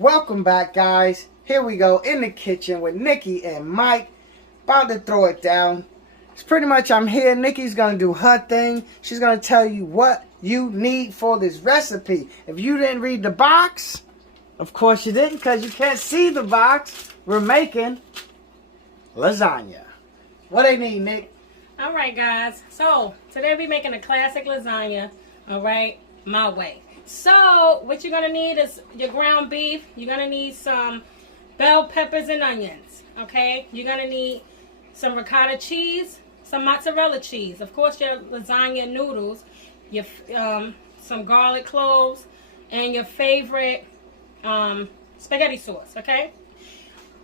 Welcome back, guys. Here we go in the kitchen with Nikki and Mike. About to throw it down. It's pretty much I'm here. Nikki's going to do her thing. She's going to tell you what you need for this recipe. If you didn't read the box, of course you didn't because you can't see the box. We're making lasagna. What do you need, Nick? All right, guys. So today we're making a classic lasagna. All right, my way. So what you're gonna need is your ground beef. You're gonna need some bell peppers and onions. Okay. You're gonna need some ricotta cheese, some mozzarella cheese, of course your lasagna noodles, your some garlic cloves, and your favorite spaghetti sauce. Okay.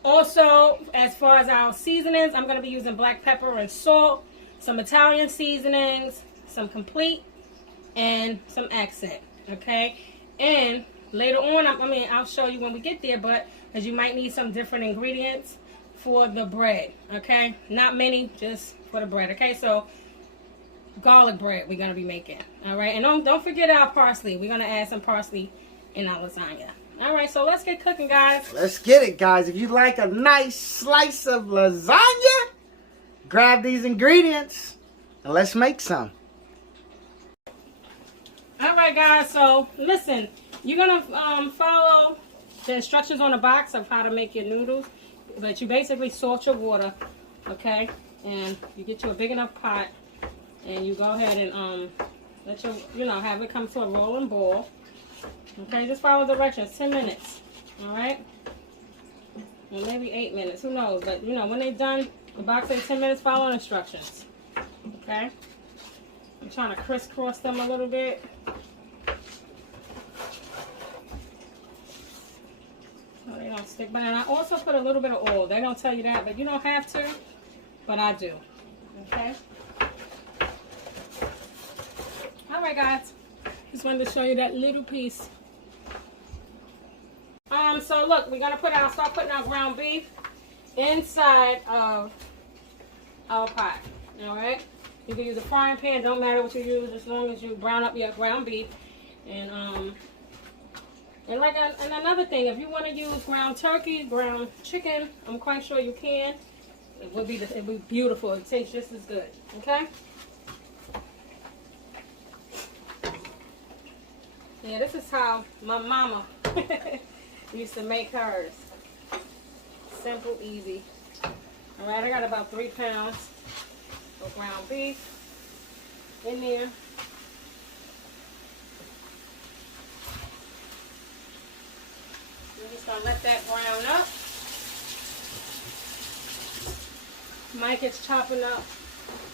Also, as far as our seasonings, I'm going to be using black pepper and salt, some Italian seasonings, some complete, and some accent, okay? And later on, I'll show you when we get there, but because you might need some different ingredients for the bread, okay? Not many, just for the bread, okay? So, garlic bread we're going to be making, all right? And don't forget our parsley. We're going to add some parsley in our lasagna. All right, so let's get cooking, guys. Let's get it, guys. If you like a nice slice of lasagna, grab these ingredients and let's make some. All right, guys, so listen. You're going to follow the instructions on the box of how to make your noodles. But you basically salt your water, okay? And you get you a big enough pot. And you go ahead and let your, have it come to a rolling boil. Okay, just follow directions. 10 minutes. Alright? Or maybe 8 minutes. Who knows? But, when they're done, the box says 10 minutes, follow instructions. Okay? I'm trying to crisscross them a little bit. So they don't stick. But I also put a little bit of oil. They don't tell you that, but you don't have to. But I do. Okay? Alright, guys. Just wanted to show you that little piece. So look, we're gonna start putting our ground beef inside of our pot. All right. You can use a frying pan. Don't matter what you use, as long as you brown up your ground beef. And another thing, if you want to use ground turkey, ground chicken, I'm quite sure you can. It would be beautiful. It tastes just as good. Okay. Yeah, this is how my mama used to make hers. Simple, easy. All right, I got about 3 pounds of ground beef in there. We're just gonna let that brown up. Mike is chopping up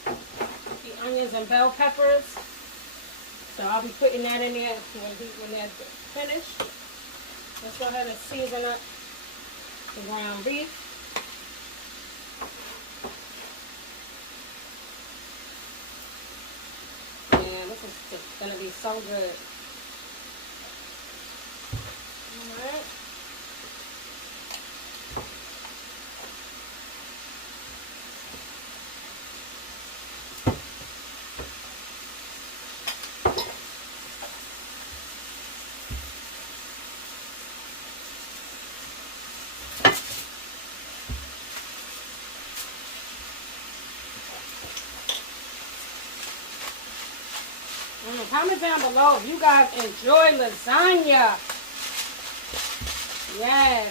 the onions and bell peppers. So I'll be putting that in there when they're finished. Let's go ahead and season up the ground beef. Man, this is going to be so good. Alright. Comment down below if you guys enjoy lasagna. Yes.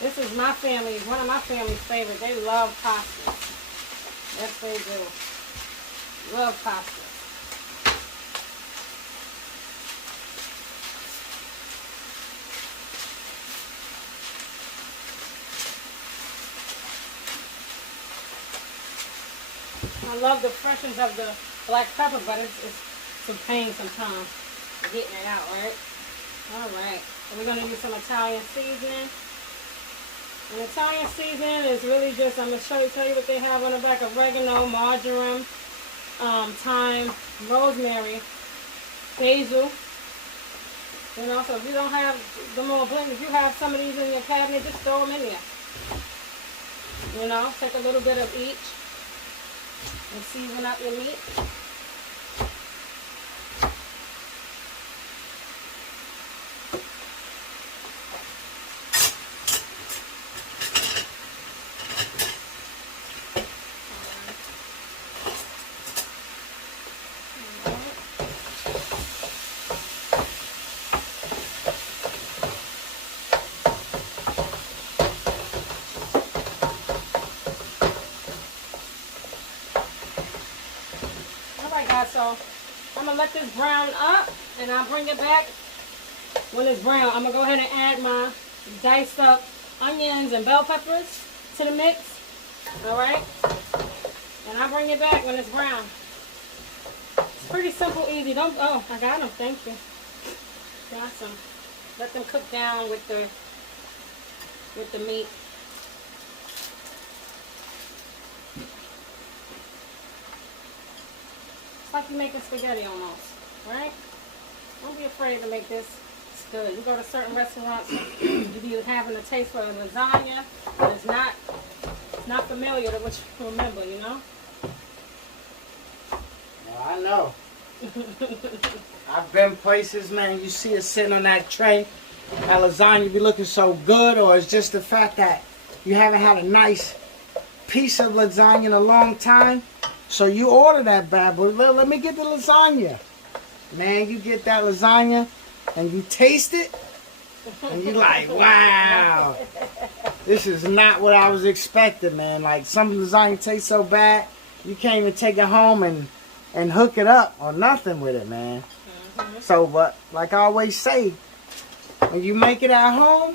This is my family, one of my family's favorites. They love pasta. Yes, they do. Love pasta. I love the freshness of the black pepper, but it's a pain sometimes getting it out, right? Alright. So we're going to use some Italian seasoning. And Italian seasoning is really just, I'm going to tell you what they have on the back: oregano, marjoram, thyme, rosemary, basil. So if you don't have them all blended, if you have some of these in your cabinet, just throw them in there. Take a little bit of each. And season up your meat. gonna let this brown up, and I'll bring it back when it's brown. I'm gonna go ahead and add my diced up onions and bell peppers to the mix. All right, and I'll bring it back when it's brown. It's pretty simple, easy. Don't. Oh, I got them. Thank you. Got some. Let them cook down with the meat. It's like you're making spaghetti almost, right? Don't be afraid to make this. It's good. You go to certain restaurants, you be having a taste for a lasagna, but it's not familiar to what you remember, you know? Well, I know. I've been places, man, you see it sitting on that tray. That lasagna be looking so good, or it's just the fact that you haven't had a nice piece of lasagna in a long time. So you order that bad boy. Let me get the lasagna. Man, you get that lasagna and you taste it and you like, wow. This is not what I was expecting, man. Like, some lasagna tastes so bad, you can't even take it home and hook it up or nothing with it, man. So, but like I always say, when you make it at home,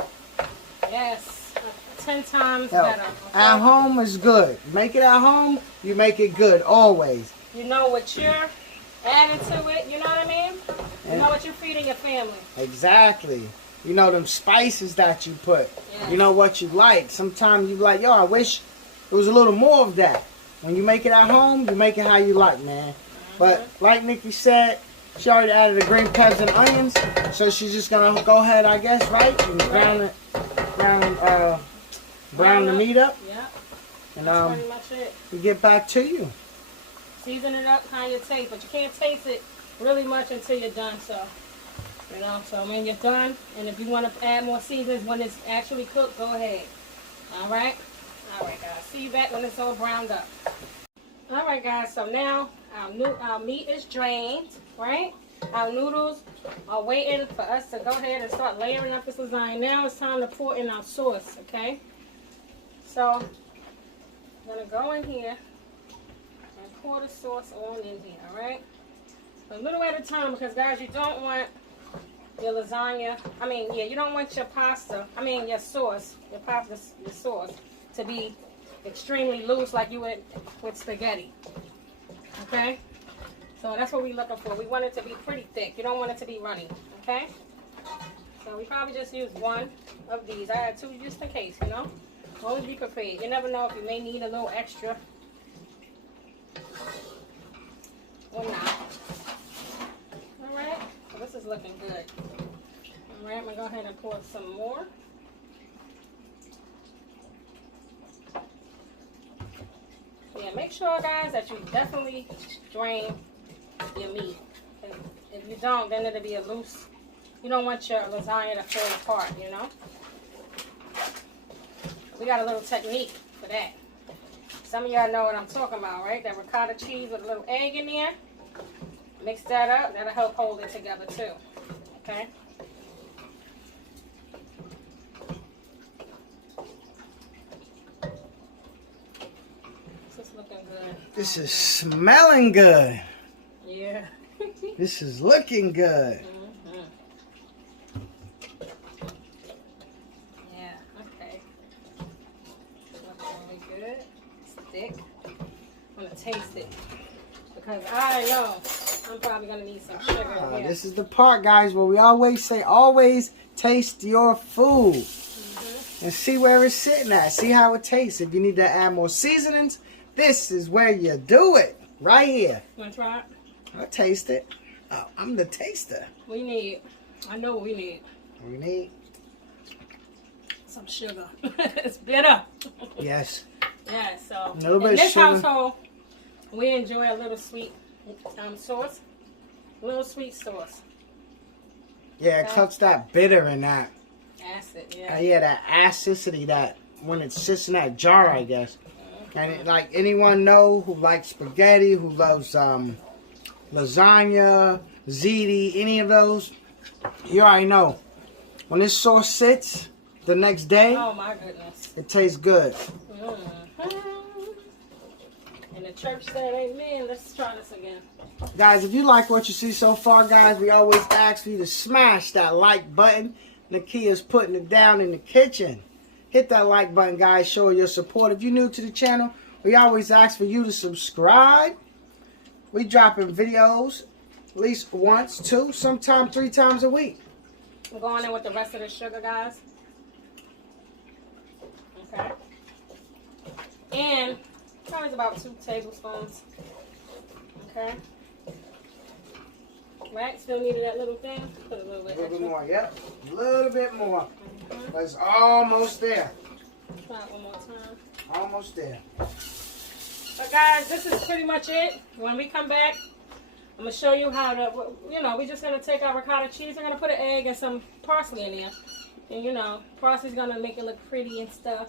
yes, 10 times better. Okay? At home is good. Make it at home, you make it good always. You know what you're adding to it, you know what I mean? You know what you're feeding your family. Exactly. You know them spices that you put. Yes. You know what you like. Sometimes you like, yo, I wish there was a little more of that. When you make it at home, you make it how you like, man. But like Nikki said, she already added the green peppers and onions, so she's just gonna go ahead, I guess, right? And brown the meat up. Yeah. And that's pretty much it. We get back to you. Season it up how you taste, but you can't taste it really much until you're done. So, you know, so when you're done, and if you want to add more seasons when it's actually cooked, go ahead. All right, guys. See you back when it's all browned up. All right, guys. So now our meat is drained, right? Our noodles are waiting for us to go ahead and start layering up this lasagna. Now it's time to pour in our sauce, okay? So I'm gonna go in here and pour the sauce on in here, all right? A little at a time, because guys, you don't want your lasagna, you don't want your pasta, your sauce, your sauce to be extremely loose like you would with spaghetti, okay? So that's what we're looking for. We want it to be pretty thick. You don't want it to be runny, okay? So we probably just use one of these. I had two just in case, you know? Always be prepared. You never know if you may need a little extra or not. Alright, so this is looking good. Alright, I'm going to go ahead and pour some more. Yeah, make sure, guys, that you definitely drain your meat. And if you don't, then it'll be a loose. You don't want your lasagna to fall apart, you know? We got a little technique for that. Some of y'all know what I'm talking about, right? That ricotta cheese with a little egg in there. Mix that up. That'll help hold it together too. Okay? This is looking good. This is smelling good. Yeah. This is looking good. Yeah, okay. Looking really good. It's thick. I'm going to taste it. Because I know I'm probably going to need some sugar in here. This is the part, guys, where we always say, always taste your food. And see where it's sitting at. See how it tastes. If you need to add more seasonings, this is where you do it. Right here. You want to try it? I'll taste it. Oh, I'm the taster. We need, I know what we need. We need some sugar. It's bitter. Yes. Yeah, so a little bit in this sugar. household, we enjoy a little sweet sauce. A little sweet sauce. Yeah, it cuts that bitter in that. Acid, yeah. Yeah, that acidity that when it sits in that jar, I guess. And it, like anyone know who likes spaghetti, who loves lasagna, ziti, any of those, you already know. When this sauce sits the next day, oh my goodness, it tastes good. And the church said amen. Let's try this again. Guys, if you like what you see so far, guys, we always ask for you to smash that like button. Nakia's putting it down in the kitchen. Hit that like button, guys. Show your support. If you're new to the channel, we always ask for you to subscribe. We dropping videos at least once, 2, sometimes 3 times a week. We're going in with the rest of the sugar, guys. Okay. And probably about 2 tablespoons. Okay. Right? Still needed that little thing. Put a little bit extra. More, yep. A little bit more. But it's almost there. Try it one more time. Almost there. But guys, this is pretty much it. When we come back, I'm going to show you how to, we're just going to take our ricotta cheese. I'm going to put an egg and some parsley in there. And, parsley's going to make it look pretty and stuff.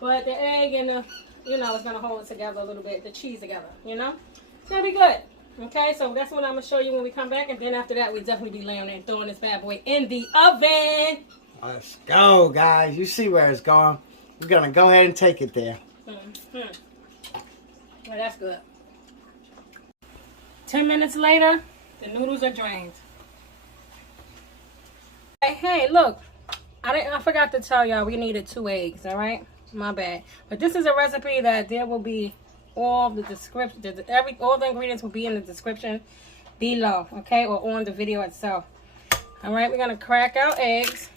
But the egg and the, it's going to hold it together a little bit, the cheese together, It's going to be good. Okay, so that's what I'm going to show you when we come back. And then after that, we'll definitely be laying and throwing this bad boy in the oven. Let's go, guys. You see where it's going. We're going to go ahead and take it there. Well, that's good. 10 minutes later, the noodles are drained. Hey, look. I forgot to tell y'all we needed 2 eggs, all right? My bad. But this is a recipe that there will be all the description, all the ingredients will be in the description below, okay? Or on the video itself. All right, we're going to crack our eggs.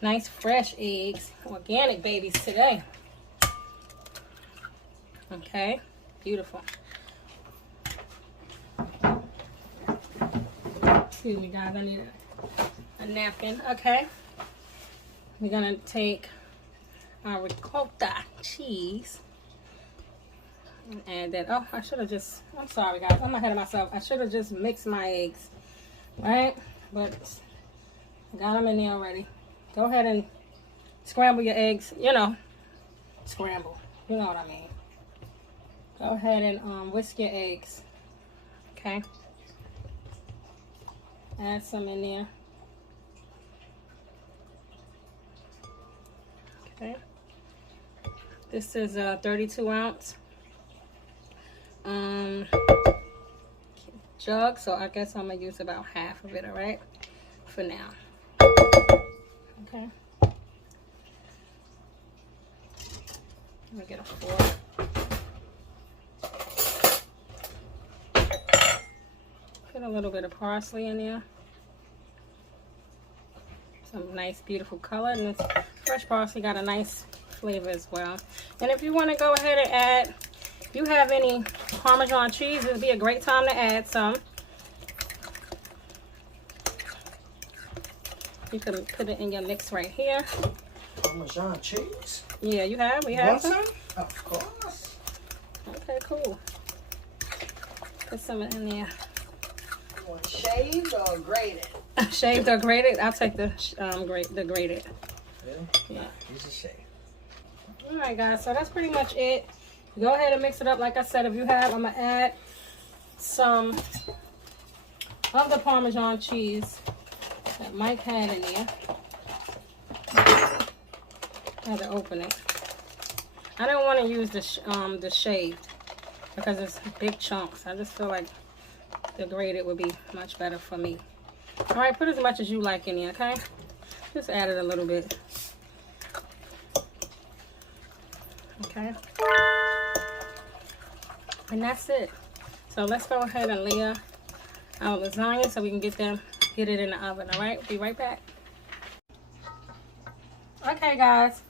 Nice fresh eggs. Organic babies today. Okay, beautiful. Excuse me, guys. I need a napkin. Okay. We're going to take our ricotta cheese. And then, I should have just, I'm sorry, guys. I'm ahead of myself. I should have just mixed my eggs. Right? But I got them in there already. Go ahead and scramble your eggs. Scramble. You know what I mean. Go ahead and whisk your eggs. Okay. Add some in there. Okay. This is a 32 ounce jug, so I guess I'm gonna use about half of it, all right, for now. Okay. Let me get a fork. Put a little bit of parsley in there. Some nice, beautiful color, and this fresh parsley got a nice flavor as well. And if you want to go ahead and add, if you have any Parmesan cheese, it would be a great time to add some. You can put it in your mix right here. Parmesan cheese? Yeah, you have? We have some? Of course. Okay, cool. Put some in there. You want shaved or grated? Shaved or grated? I'll take the grated. Really? Yeah. Use a shave. Alright, guys, so that's pretty much it. Go ahead and mix it up. Like I said, if you have, I'm going to add some of the Parmesan cheese that Mike had in there. I had to open it. I don't want to use the shaved because it's big chunks. I just feel like the grated would be much better for me. All right, put as much as you like in there, okay? Just add it a little bit. Okay. And that's it. So let's go ahead and layer our lasagna so we can get it in the oven, all right? Be right back. Okay, guys.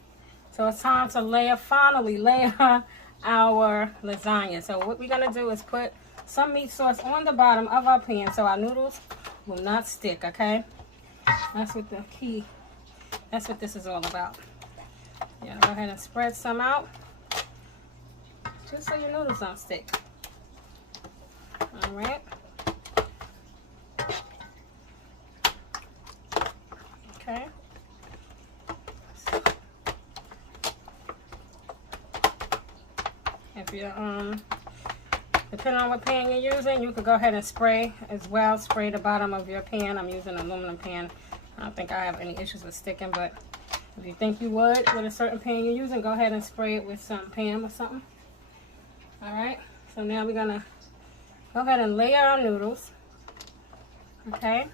So it's time to finally layer our lasagna. So what we're going to do is put some meat sauce on the bottom of our pan so our noodles will not stick, okay? That's what the key, that's what this is all about. Yeah, go ahead and spread some out just so your noodles don't stick. All right. Okay. If you're depending on what pan you're using, you could go ahead and spray as well. Spray the bottom of your pan. I'm using an aluminum pan. I don't think I have any issues with sticking, but if you think you would with a certain pan you're using, go ahead and spray it with some Pam or something. All right, so now we're gonna go ahead and layer our noodles. Okay.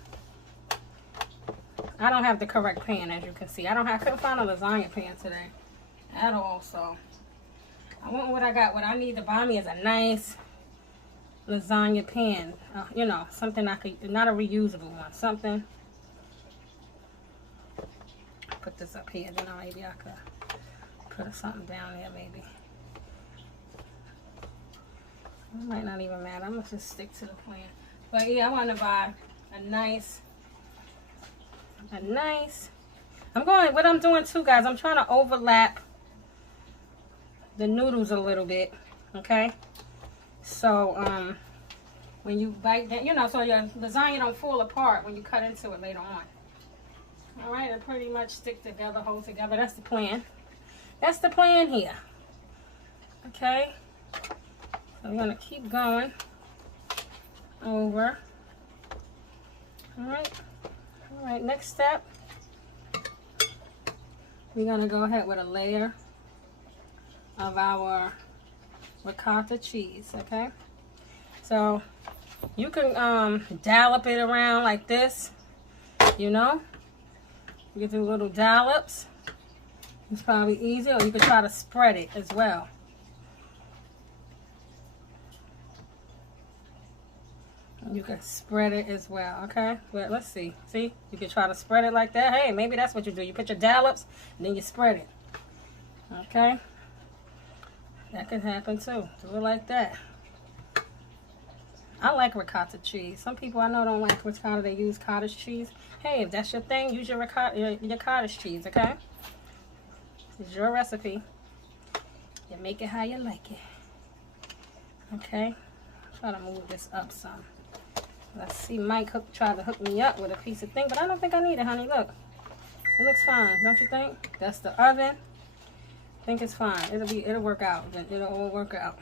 I don't have the correct pan, as you can see. I couldn't find a lasagna pan today at all, so I went with what I got. What I need to buy me is a nice lasagna pan. You know, something I could, not a reusable one, something. Put this up here, then maybe I could put something down there, maybe. It might not even matter. I'm gonna just stick to the plan. But yeah, I want to buy a nice. What I'm doing too, guys, I'm trying to overlap the noodles a little bit, okay? So, when you bite that, you know, so your lasagna don't fall apart when you cut into it later on. All right, and pretty much stick together, hold together. That's the plan. That's the plan here. Okay? So we're gonna keep going over. All right. All right, next step, we're gonna go ahead with a layer of our ricotta cheese, okay? So you can dollop it around like this, you know? You can do little dollops. It's probably easy, or you can try to spread it as well. You can spread it as well, okay? But let's see. See? You can try to spread it like that. Hey, maybe that's what you do. You put your dollops, and then you spread it. Okay? That can happen too. Do it like that. I like ricotta cheese. Some people I know don't like ricotta. They use cottage cheese. Hey, if that's your thing, use your ricotta, your cottage cheese, okay? It's your recipe. You make it how you like it. Okay? Try to move this up some. Let's see, Mike tried to hook me up with a piece of thing, but I don't think I need it, honey. Look. It looks fine, don't you think? That's the oven. I think it's fine. It'll work out. It'll all work out.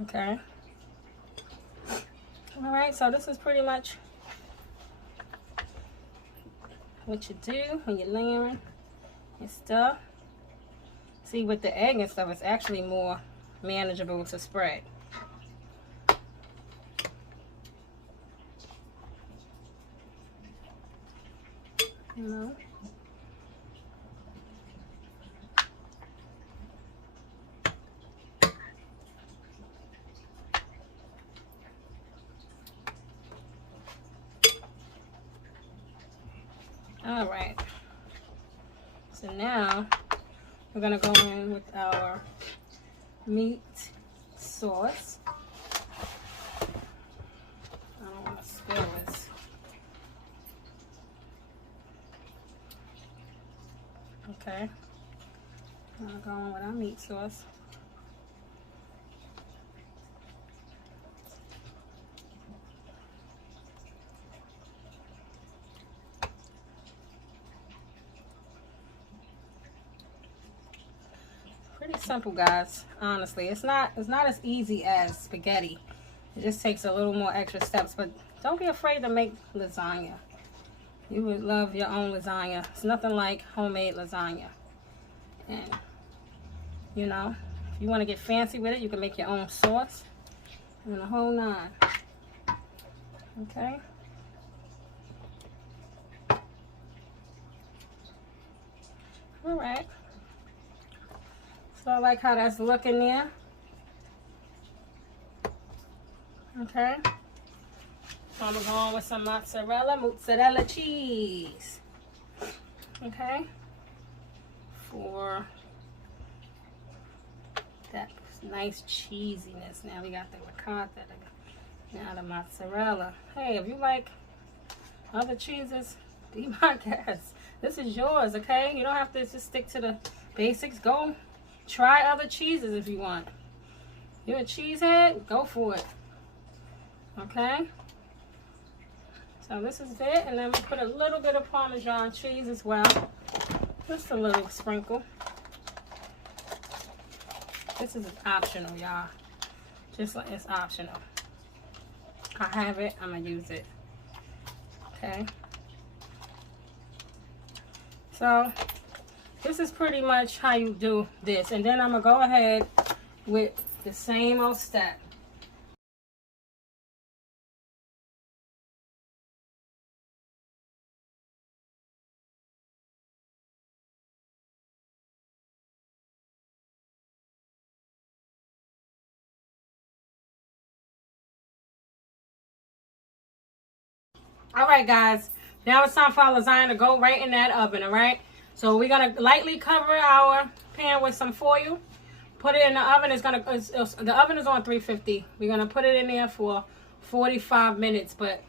Okay. All right, so this is pretty much what you do when you're layering your stuff. See, with the egg and stuff, it's actually more manageable to spread. You know? All right. So now we're gonna go in with our meat sauce. I don't want to spill this. Okay. I'm gonna go in with our meat sauce. Pretty simple, guys. Honestly, it's not as easy as spaghetti. It just takes a little more extra steps, but don't be afraid to make lasagna. You would love your own lasagna. It's nothing like homemade lasagna. And, you know, if you want to get fancy with it, you can make your own sauce and the whole nine. Okay? All right. So I like how that's looking there. Okay. I'm going to go on with some mozzarella cheese. Okay. For that nice cheesiness. Now we got the ricotta, now the mozzarella. Hey, if you like other cheeses, be my guest. This is yours, okay? You don't have to just stick to the basics. Go try other cheeses if you want. You're a cheesehead? Go for it. Okay? So this is it, and then we put a little bit of Parmesan cheese as well. Just a little sprinkle. This is optional, y'all. Just like it's optional. I have it, I'm gonna use it. Okay. So this is pretty much how you do this, and then I'm gonna go ahead with The same old step. All right, guys. Now it's time for our lasagna to go right in that oven, all right? So we're going to lightly cover our pan with some foil. Put it in the oven. The oven is on 350. We're going to put it in there for 45 minutes. But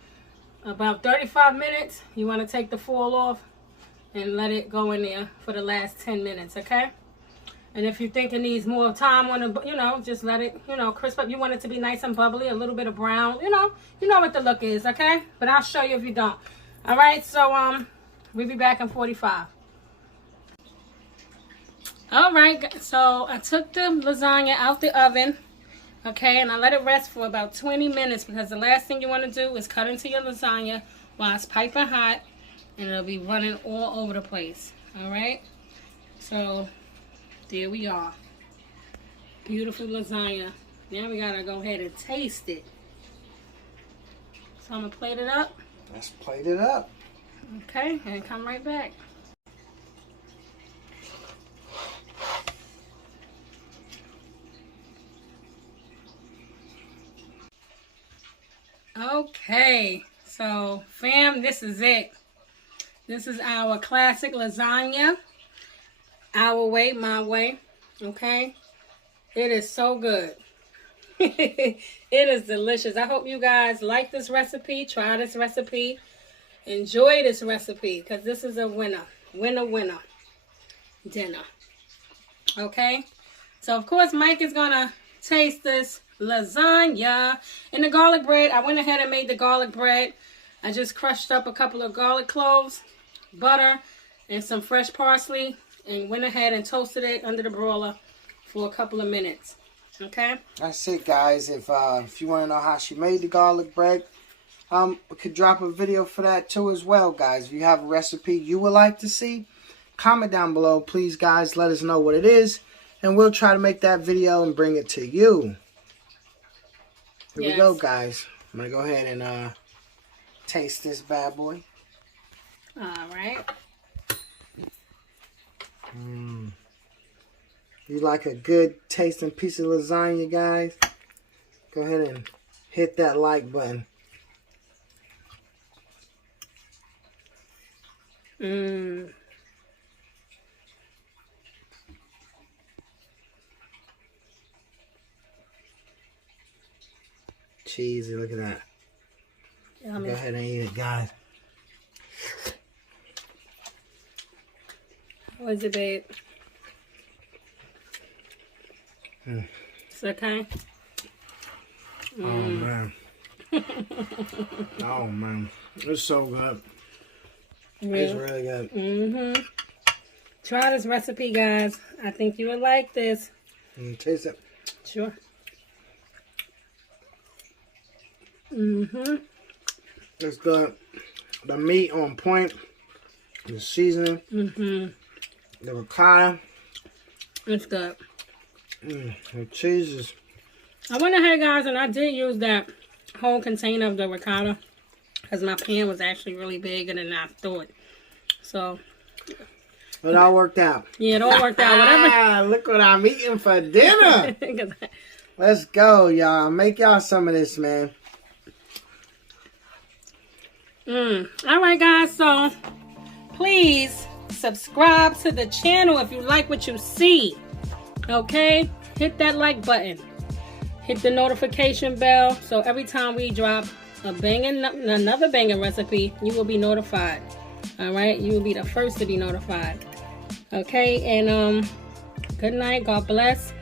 about 35 minutes, you want to take the foil off and let it go in there for the last 10 minutes, okay? And if you think it needs more time on the, just let it, crisp up. You want it to be nice and bubbly, a little bit of brown, you know what the look is, okay? But I'll show you if you don't. All right, so we'll be back in 45. All right, so I took the lasagna out the oven, okay, and I let it rest for about 20 minutes because the last thing you want to do is cut into your lasagna while it's piping hot, and it'll be running all over the place, all right? So there we are. Beautiful lasagna. Now we gotta go ahead and taste it. So I'm gonna plate it up. Let's plate it up. Okay, and come right back. Okay, so fam, this is it. This is our classic lasagna. Our way, my way. Okay, it is so good. It is delicious. I hope you guys like this recipe. Try this recipe. Enjoy this recipe because this is a winner. Winner dinner. Okay, so of course Mike is gonna taste this lasagna. And the garlic bread, I went ahead and made the garlic bread. I just crushed up a couple of garlic cloves, butter, and some fresh parsley, and went ahead and toasted it under the broiler for a couple of minutes. Okay, that's it, guys. If you want to know how she made the garlic bread, we could drop a video for that too as well, guys. If you have a recipe you would like to see, comment down below, please, guys. Let us know what it is, and we'll try to make that video and bring it to you. Here we go, guys. I'm gonna go ahead and taste this bad boy. All right. You like a good tasting piece of lasagna, guys? Go ahead and hit that like button. Cheesy, look at that. Yummy. Go ahead and eat it, guys. What is it, babe? It's okay? Oh, man. Oh, man. It's so good. Yeah. It's really good. Try this recipe, guys. I think you would like this. Taste it. Sure. It's good. The meat on point. The seasoning. The ricotta. It's good. The cheese is... I went ahead, guys, and I did use that whole container of the ricotta because my pan was actually really big and then I threw it. So... it all worked out. Yeah, it all worked out. Whatever. Look what I'm eating for dinner. Let's go, y'all. Make y'all some of this, man. All right, guys. So, please subscribe to the channel if you like what you see. Okay? Hit that like button. Hit the notification bell so every time we drop another banging recipe, you will be notified. All right? You will be the first to be notified. Okay? And good night. God bless.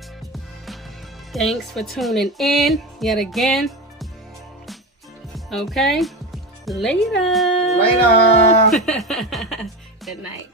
Thanks for tuning in yet again. Okay? Later. Later. Good night.